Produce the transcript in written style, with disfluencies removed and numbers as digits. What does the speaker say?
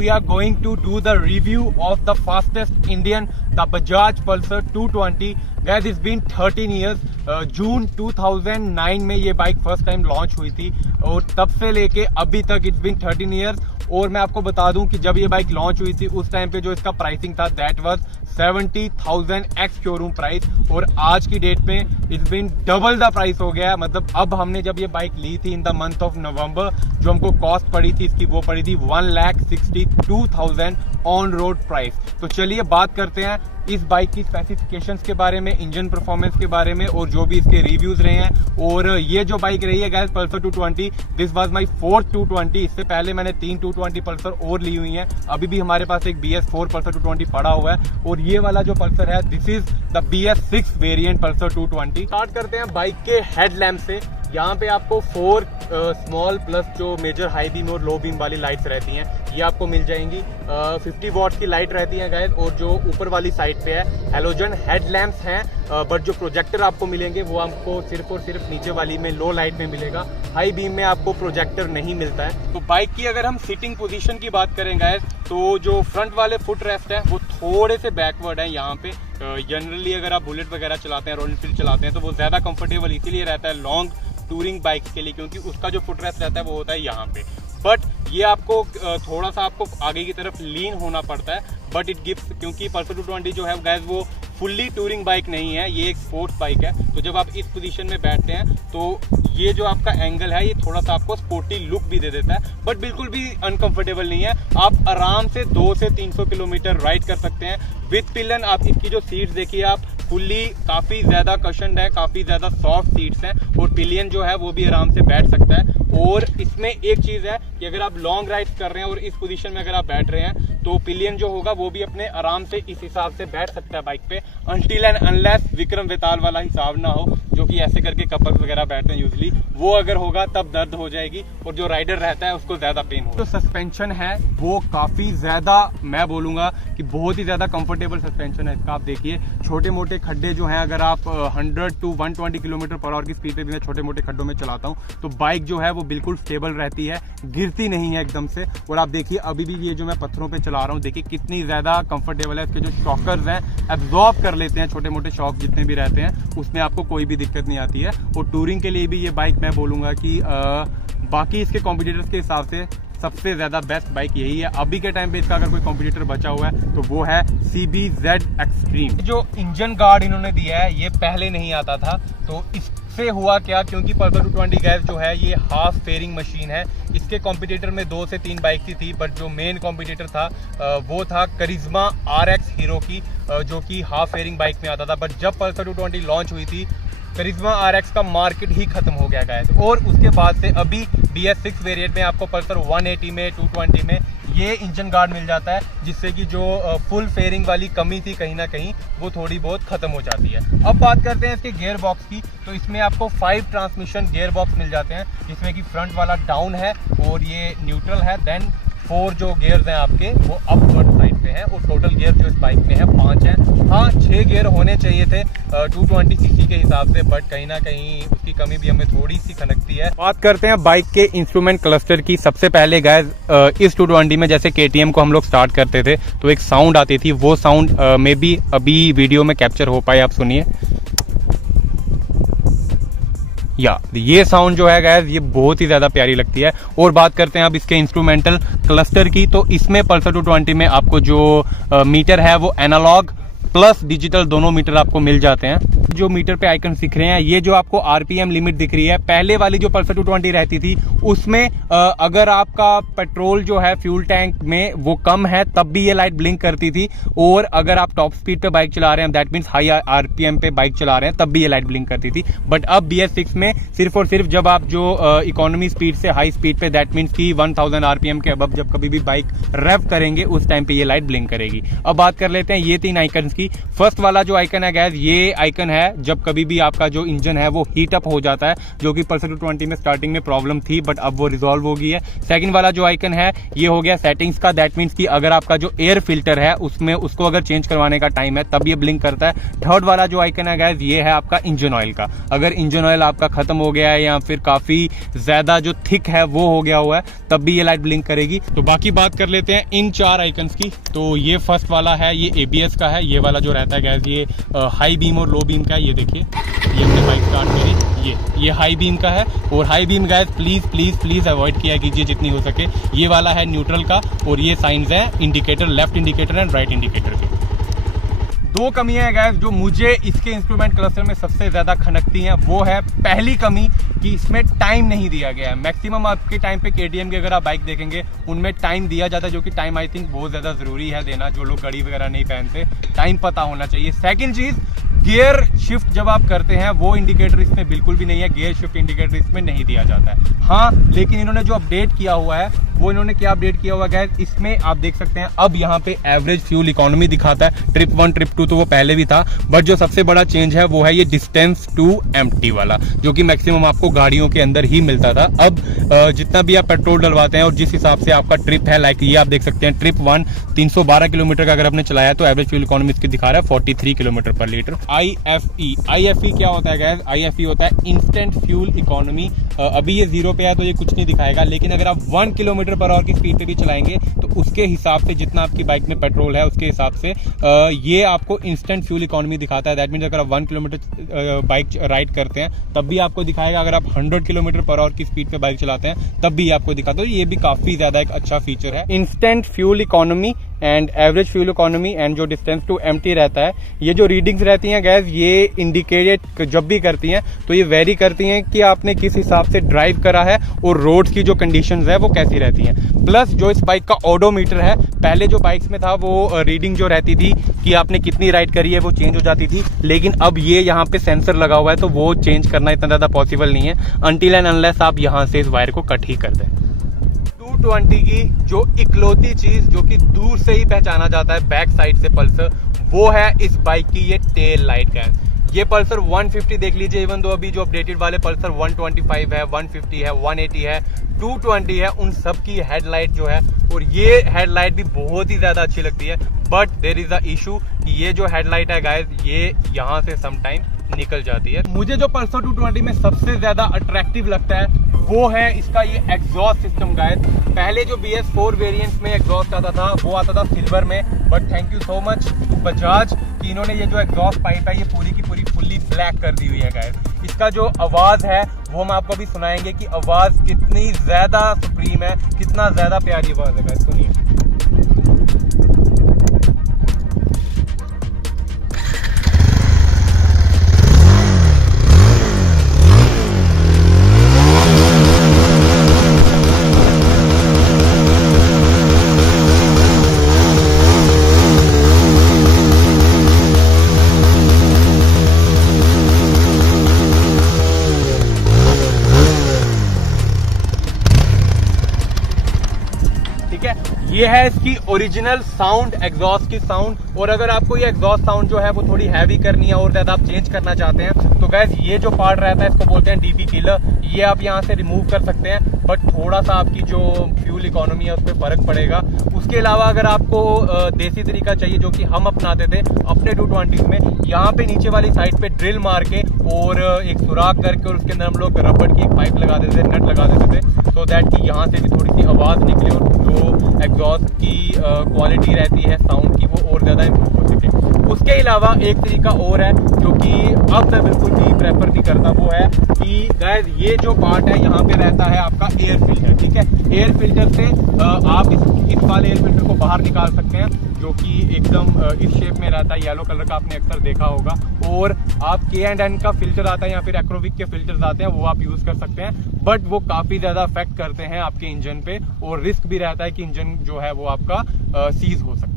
we are going to do the review of the fastest Indian, the Bajaj Pulsar 220. Guys, it's been 13 years. जून 2009 में ये bike first time launch हुई थी और तब से लेके अभी तक इट्स बीन 13 इयर्स। और मैं आपको बता दूं कि जब ये बाइक लॉन्च हुई थी उस टाइम पे जो इसका प्राइसिंग था that was 70,000 ex showroom price, और आज की डेट में it's been double the price हो गया है। मतलब अब हमने जब ये बाइक ली थी in the month of November, जो हमको कॉस्ट पड़ी थी इसकी, वो पड़ी थी 1,62,000 ऑन रोड प्राइस। तो चलिए बात करते हैं इस बाइक की स्पेसिफिकेशंस के बारे में, इंजन परफॉर्मेंस के बारे में, और जो भी इसके रिव्यूज रहे हैं। और ये जो बाइक रही है guys Pulsar 220, this was my fourth 220। इससे पहले मैंने 3 220 पल्सर और ली हुई हैं। अभी भी हमारे पास एक BS4 पल्सर 220 पड़ा हुआ है, और ये वाला जो पल्सर है this is the BS6 variant Pulsar 220। Start करते हैं बाइक के हेडलैम्प से। यहाँ पे आपको 4 स्मॉल प्लस जो मेजर हाई बीम और लो बीम वाली लाइट्स रहती हैं ये आपको मिल जाएंगी। 50 वॉट्स की लाइट रहती है गाइस, और जो ऊपर वाली साइड पे है हैलोजन हेडलैम्प्स हैं, बट जो प्रोजेक्टर आपको मिलेंगे वो आपको सिर्फ और सिर्फ नीचे वाली में लो लाइट में मिलेगा। हाई बीम में आपको प्रोजेक्टर नहीं मिलता है। तो बाइक की अगर हम सीटिंग पोजीशन की बात करें गाइस, तो जो फ्रंट वाले फुट रेस्ट है वो थोड़े से बैकवर्ड है यहाँ पे। जनरली अगर आप बुलेट वगैरह चलाते हैं, रॉयल एनफील्ड चलाते हैं, तो वो ज्यादा कंफर्टेबल इसीलिए रहता है लॉन्ग टूरिंग बाइक के लिए, क्योंकि उसका जो फुट रेस्ट रहता है वो होता है यहाँ पे। बट ये आपको थोड़ा सा आपको आगे की तरफ लीन होना पड़ता है, बट इट गिव्स, क्योंकि पल्सर 220 जो है गाइस वो फुल्ली टूरिंग बाइक नहीं है, ये एक स्पोर्ट्स बाइक है। तो जब आप इस पोजीशन में बैठते हैं तो ये जो आपका एंगल है ये थोड़ा सा आपको स्पोर्टी लुक भी दे देता है, बट बिल्कुल भी अनकंफर्टेबल नहीं है। आप आराम से 200 से 300 किलोमीटर राइड कर सकते हैं विद पिलन। आप इसकी जो सीट्स देखिए, आप फुल्ली काफी ज्यादा कशन्ड है, काफी ज्यादा सॉफ्ट सीट्स हैं, और पिलियन जो है वो भी आराम से बैठ सकता है। और इसमें एक चीज है कि अगर आप लॉन्ग राइड कर रहे हैं और इस पोजीशन में अगर आप बैठ रहे हैं तो पिलियन जो होगा वो भी अपने आराम से इस हिसाब से बैठ सकता है बाइक पे, अनटिल एंड अनलेस विक्रम वेताल वाला हिसाब ना हो, जो कि ऐसे करके कपल्स वगैरह बैठते हैं यूजली। वो अगर होगा तब दर्द हो जाएगी, और जो राइडर रहता है उसको ज्यादा पेन होगा। जो सस्पेंशन है वो काफी ज्यादा, मैं बोलूंगा कि बहुत ही ज्यादा कंफर्टेबल सस्पेंशन है इसका। आप देखिए छोटे मोटे खड्डे जो हैं, अगर आप 100 to 120 किलोमीटर पर आवर की स्पीड पे भी मैं छोटे मोटे खड्डों में चलाता हूँ तो बाइक जो है वो बिल्कुल स्टेबल रहती है, गिरती नहीं है एकदम से। और आप देखिए अभी भी ये जो मैं पत्थरों पे चला रहा हूँ, देखिए कितनी ज्यादा कंफर्टेबल है। इसके जो शॉकर्स हैं एब्जॉर्ब कर लेते हैं छोटे मोटे शॉक जितने भी रहते हैं, उसमें आपको कोई भी दिक्कत नहीं आती है। और टूरिंग के लिए भी ये बाइक मैं बोलूंगा कि बाकी इसके कॉम्पिटिटर्स के हिसाब से सबसे ज्यादा बेस्ट बाइक यही है। अभी के टाइम पे इसका अगर कोई कॉम्पिटिटर बचा हुआ है तो वो है CBZ एक्सट्रीम। जो इंजन गार्ड इन्होंने दिया है ये पहले नहीं आता था, तो इससे हुआ क्या, क्योंकि पल्सर 220 गैस जो है ये हाफ फेयरिंग मशीन है। इसके कॉम्पिटिटर में 2 से 3 बाइक थी, बट जो मेन कॉम्पिटिटर था वो था करिश्मा RX हीरो की, जो कि हाफ फेयरिंग बाइक में आता था। बट जब पल्सर 220 लॉन्च हुई थी करिश्मा RX का मार्केट ही खत्म हो गया गाइस, और उसके बाद से अभी BS6 वेरिएंट में आपको पल्सर 180 में 220 में ये इंजन गार्ड मिल जाता है, जिससे कि जो फुल फेयरिंग वाली कमी थी कहीं ना कहीं वो थोड़ी बहुत खत्म हो जाती है। अब बात करते हैं इसके गियर बॉक्स की, तो इसमें आपको 5 ट्रांसमिशन गियर बॉक्स मिल जाते हैं, जिसमें कि फ्रंट वाला डाउन है और ये न्यूट्रल है, देन 4 जो गियर्स हैं आपके वो अपवर्ड साइड पे हैं, और टोटल गियर जो इस बाइक में है 5 हैं। हाँ 6 गियर होने चाहिए थे 220cc के हिसाब से, बट कहीं ना कहीं उसकी कमी भी हमें थोड़ी सी खनकती है। बात करते हैं बाइक के इंस्ट्रूमेंट क्लस्टर की। सबसे पहले गाइस इस 220 में जैसे KTM को हम लोग स्टार्ट करते थे तो एक साउंड आती थी, वो साउंड में भी अभी वीडियो में कैप्चर हो पाए, आप सुनिए। ये साउंड जो है गाइस ये बहुत ही ज्यादा प्यारी लगती है। और बात करते हैं अब इसके इंस्ट्रूमेंटल क्लस्टर की, तो इसमें पल्सर 220 में आपको जो मीटर है वो एनालॉग प्लस डिजिटल दोनों मीटर आपको मिल जाते हैं। जो मीटर पे आइकन दिख रहे हैं ये जो आपको RPM लिमिट दिख रही है, पहले वाली जो पल्सर 220 रहती थी उसमें अगर आपका पेट्रोल जो है फ्यूल टैंक में वो कम है तब भी ये लाइट ब्लिंक करती थी, और अगर आप टॉप स्पीड पे बाइक चला रहे हैं दैट मीन्स हाई RPM पे बाइक चला रहे हैं तब भी ये लाइट ब्लिंक करती थी। बट अब BS6 में सिर्फ और सिर्फ जब आप जो इकोनॉमी स्पीड से हाई स्पीड पे दैट मीन्स की 1000 RPM के अब जब कभी भी बाइक रेव करेंगे उस टाइम पे ये लाइट ब्लिंक करेगी। अब बात कर लेते हैं ये 3 आइकन की। फर्स्ट वाला जो आइकन है गैस, ये आइकन है जब कभी भी आपका जो इंजन है वो हीट अप हो जाता है, जो कि पल्सर 220 में स्टार्टिंग में प्रॉब्लम थी, बट अब वो रिजॉल्व हो गई है। सेकंड वाला जो आइकन है ये हो गया सेटिंग्स का, दैट मीन्स कि अगर आपका जो एयर फिल्टर है उसमें उसको अगर चेंज करवाने का टाइम है तब ये ब्लिंक करता है। थर्ड वाला जो आइकन है गैस, ये है आपका इंजन ऑयल का। अगर इंजन ऑयल आपका खत्म हो गया है या फिर काफी ज्यादा जो थिक है वो हो गया हुआ है, तब भी ये लाइट ब्लिंक करेगी। तो बाकी बात कर लेते हैं इन 4 आइकन्स की। तो ये फर्स्ट वाला है, ये ABS का है। ये वाला जो रहता है गैस, ये हाई बीम और लो बीम का है। ये देखिए, ये हमने बाइक स्टार्ट करी, ये हाई बीम का है। और high beam gas please please please avoid किया कीजिए जितनी हो सके। ये वाला है न्यूट्रल का, और ये साइंस है indicator, left indicator and right indicator के। 2 कमियां हैं गैस जो मुझे इसके इंस्ट्रूमेंट क्लस्टर में सबसे ज्यादा खनकती हैं। वो है पहली कमी कि इसमें टाइम नहीं दिया गया है। मैक्सिमम आपके टाइम पे KTM के अगर आप बाइक देखेंगे उनमें टाइम दिया जाता है, जो कि टाइम आई थिंक बहुत ज्यादा जरूरी है देना। जो लोग घड़ी वगैरह नहीं पहनते, टाइम पता होना चाहिए। सेकंड चीज, गियर शिफ्ट जब आप करते हैं वो इंडिकेटर इसमें बिल्कुल भी नहीं है। गियर शिफ्ट इंडिकेटर इसमें नहीं दिया जाता है। हाँ, लेकिन इन्होंने जो अपडेट किया हुआ है वो इन्होंने क्या अपडेट किया हुआ है, इसमें आप देख सकते हैं अब यहाँ पे एवरेज फ्यूल इकोनॉमी दिखाता है। ट्रिप 1 ट्रिप 2 तो वो पहले भी था, बट जो सबसे बड़ा चेंज है वो है ये डिस्टेंस टू एम्प्टी वाला, जो कि मैक्सिमम आपको गाड़ियों के अंदर ही मिलता था। अब जितना भी आप पेट्रोल डलवाते हैं और जिस हिसाब से आपका ट्रिप है, लाइक ये आप देख सकते हैं ट्रिप 1 312 किलोमीटर का अगर आपने चलाया तो एवरेज फ्यूल इकोनॉमी इसकी दिखा रहा है 43 किलोमीटर पर लीटर। IFE क्या होता है गैस? IFE होता है इंस्टेंट फ्यूल इकोनॉमी। अभी ये 0 पे है तो ये कुछ नहीं दिखाएगा, लेकिन अगर आप 1 किलोमीटर पर आवर की स्पीड पे भी चलाएंगे तो उसके हिसाब से जितना आपकी बाइक में पेट्रोल है उसके हिसाब से ये आपको इंस्टेंट फ्यूल इकोनॉमी दिखाता है। दैट मीन्स अगर आप 1 किलोमीटर बाइक राइड करते हैं तब भी आपको दिखाएगा, अगर आप 100 किलोमीटर पर आवर की स्पीड पे बाइक चलाते हैं तब भी आपको दिखाता है। ये भी काफी ज्यादा एक अच्छा फीचर है। Instant fuel economy and average fuel economy and जो डिस्टेंस टू एम्प्टी रहता है, ये जो रीडिंग्स रहती हैं गैस, ये इंडिकेट जब भी करती हैं तो ये वेरी करती हैं कि आपने किस हिसाब से ड्राइव करा है और रोड्स की जो कंडीशंस है वो कैसी रहती हैं। प्लस जो इस बाइक का ओडोमीटर है, पहले जो बाइक्स में था वो रीडिंग जो रहती थी कि आपने कितनी राइड करी है वो चेंज हो जाती थी, लेकिन अब ये यहाँ पे सेंसर लगा हुआ है तो वो चेंज करना इतना ज्यादा पॉसिबल नहीं है अनटिल एंड अनलेस आप यहाँ से इस वायर को कट ही कर दें। 220 की जो इकलौती चीज जो कि दूर से ही पहचाना जाता है बैक साइड से पल्सर, वो है इस बाइक की ये टेल लाइट का। ये पल्सर 150 देख लीजिए, इवन दो अभी जो अपडेटेड वाले पल्सर 125 है, 150 है, 180 है, 220 है, उन सब की हेडलाइट जो है, और ये हेडलाइट भी बहुत ही ज्यादा अच्छी लगती है। But there is a issue कि ये जो हेडलाइट है गाइस, ये यहाँ से समटाइम निकल जाती है। मुझे जो पल्सर 220 में सबसे ज्यादा अट्रैक्टिव लगता है वो है इसका ये एग्जॉस्ट सिस्टम गाइस। पहले जो BS4 वेरिएंट्स में एग्जॉस्ट आता था वो आता था सिल्वर में, but thank you so much to Bajaj कि इन्होंने ये जो एग्जॉस्ट पाइप है ये पूरी की पूरी फुल्ली ब्लैक कर दी हुई है गाइस। इसका जो आवाज है वो हम आपको अभी सुनाएंगे कि आवाज कितनी ज्यादा सुप्रीम है, कितना ज्यादा प्यारी आवाज है गाइस, सुनिए। ये है इसकी ओरिजिनल साउंड, एग्जॉस्ट की साउंड। और अगर आपको ये एग्जॉस्ट साउंड जो है वो थोड़ी हैवी करनी है और ज्यादा आप चेंज करना चाहते हैं तो गैस ये जो पार्ट रहता है इसको बोलते हैं DP किलर। ये आप यहाँ से रिमूव कर सकते हैं, बट थोड़ा सा आपकी जो फ्यूल इकोनॉमी है उस पर फर्क पड़ेगा। उसके अलावा अगर आपको देसी तरीका चाहिए जो कि हम अपनाते थे अपने 220 में, यहाँ पे नीचे वाली साइड पे ड्रिल मार के और एक सुराख करके और उसके अंदर हम लोग रबड़ की एक पाइप लगा देते थे, नट लगा देते थे, सो दैट कि यहाँ से भी थोड़ी सी आवाज निकले और जो एग्जॉस्ट की क्वालिटी रहती है साउंड की वो और ज्यादा इम्प्रूव हो सके। उसके अलावा एक तरीका और है जो कि अब मैं बिल्कुल भी प्रेफर नहीं करता, वो है कि गाइस ये जो पार्ट है यहाँ पे रहता है आपका एयर फिल्टर, ठीक है। एयर फिल्टर से आप इस वाले एयर फिल्टर को बाहर निकाल सकते हैं जो कि एकदम इस शेप में रहता है, येलो कलर का आपने अक्सर देखा होगा। और आप K&N का फिल्टर आता है या फिर एक्रोविक के फिल्टर्स आते हैं वो आप यूज कर सकते हैं, बट वो काफी ज्यादा अफेक्ट करते हैं आपके इंजन पे और रिस्क भी रहता है कि इंजन जो है वो आपका सीज हो सकता है।